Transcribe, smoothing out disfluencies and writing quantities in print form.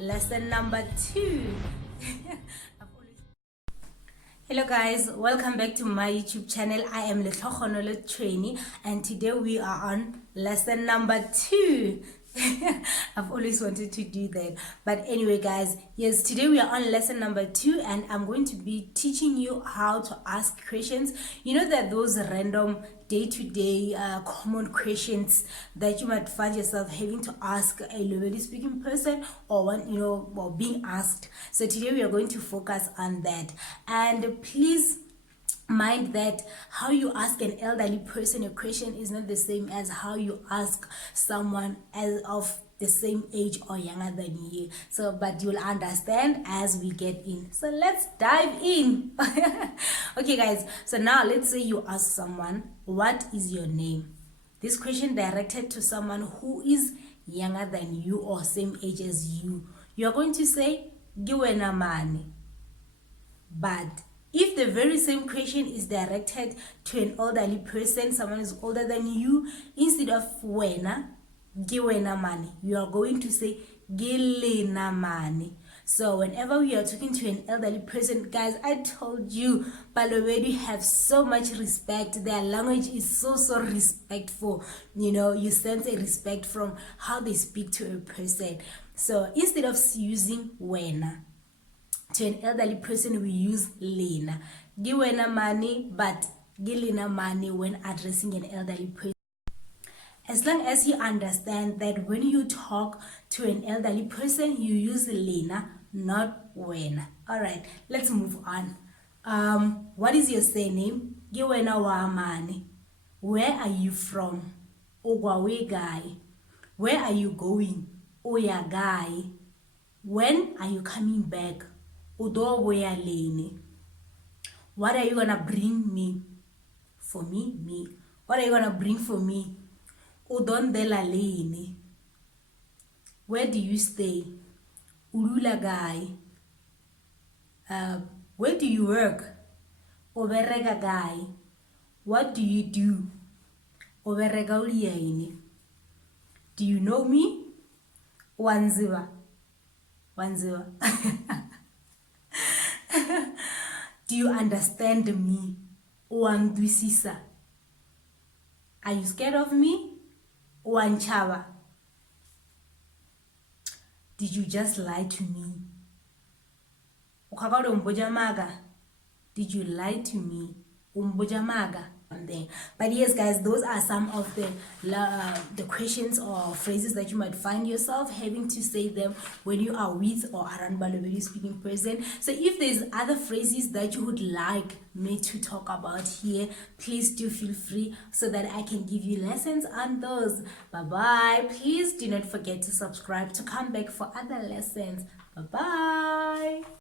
lesson number 2. Hello guys, welcome back to my YouTube channel. I am Letlogonolo Trainee and today we are on lesson number 2. I've always wanted to do that, but anyway guys, yes, today we are on lesson number 2 and I'm going to be teaching you how to ask questions. You know that those random day-to-day common questions that you might find yourself having to ask a Lobedu speaking person or one, or being asked. So today we are going to focus on that, and please mind that how you ask an elderly person a question is not the same as how you ask someone as of the same age or younger than you. So but you'll understand as we get in. So let's dive in. Okay guys, so now let's say you ask someone, what is your name? This question directed to someone who is younger than you or same age as you. You're going to say wena mani. But if the very same question is directed to an elderly person, someone is older than you, instead of wena, wena mani, you are going to say lena mani. So whenever we are talking to an elderly person, guys, I told you, Balobedu have so much respect. Their language is so respectful. You sense a respect from how they speak to a person. So instead of using wena, to an elderly person we use lena. Wena mani, but lena mani when addressing an elderly person. As long as you understand that when you talk to an elderly person you use lena, not wena. Alright, let's move on. What is your surname? Wena wa mani. Where are you from? Okwa we guy. Where are you going? Oya guy. When are you coming back? What are you gonna bring me? For me, me. What are you gonna bring for me? Where do you stay? Odula guy. Where do you work? Oberega guy. What do you do? Oberega uliyaini. Do you know me? Wanziwa. Do you understand me? Wangdwisisa. Are you scared of me? Wanchaba. Did you just lie to me? Ukakado mbojamaga. Did you lie to me? Umbojamaga. But yes guys, those are some of the questions or phrases that you might find yourself having to say them when you are with or around Balobedu speaking person. So if there's other phrases that you would like me to talk about here, please do feel free so that I can give you lessons on those. Bye bye. Please do not forget to subscribe to come back for other lessons. Bye bye.